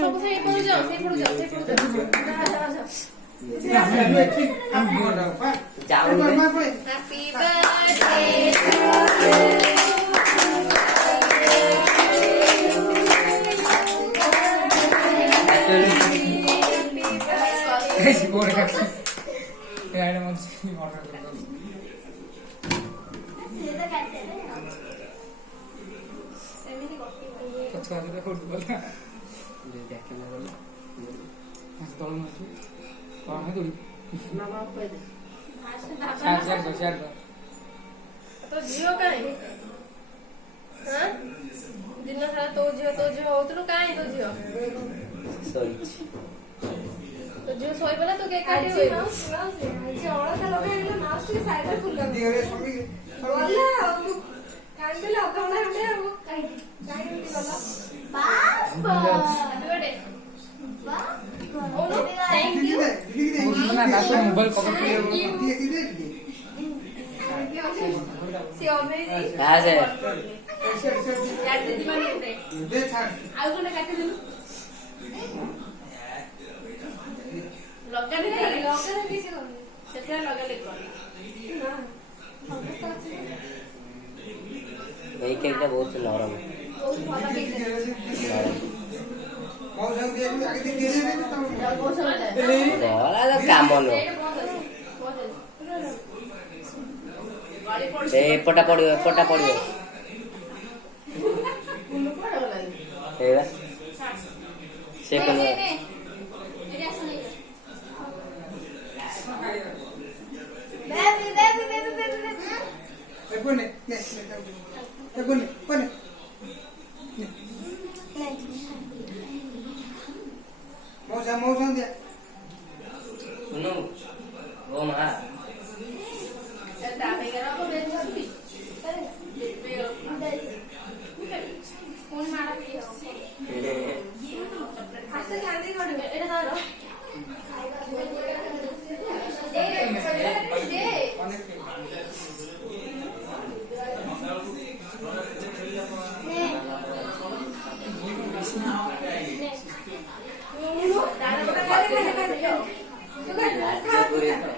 ସବୁ ସେଇ ପଡୁ ଯାଅ ସେଇ ପଡୁ ଯାଅ ସେଇ ପଡୁ ଯାଅ Happy तो झील कहीं दिन सारा तो झील होतु कहीं तो झील तो झील सोई पला तो के काटी होई अलग लगे माउस के साइड में फुल लगे वाला कांडले अधवणा हटे हो काई गला बस बस ओनो थैंक यू ना नासो मोबाइल पकड़ के सी अमेजिंग आज है यार दीदी माने दे छाड़ आउ कोने काटे देलु लगा नहीं किसी को सेठा लगा ले कोन ना अवस्था अछि यही केकटा बहुत नरम बहुत भला केक मौसम दे आगे दे दे मौसम दे बोला तो काम लो ए पटा पड़ियो एरा से कोन मौसम दे नो वो मा Dadah,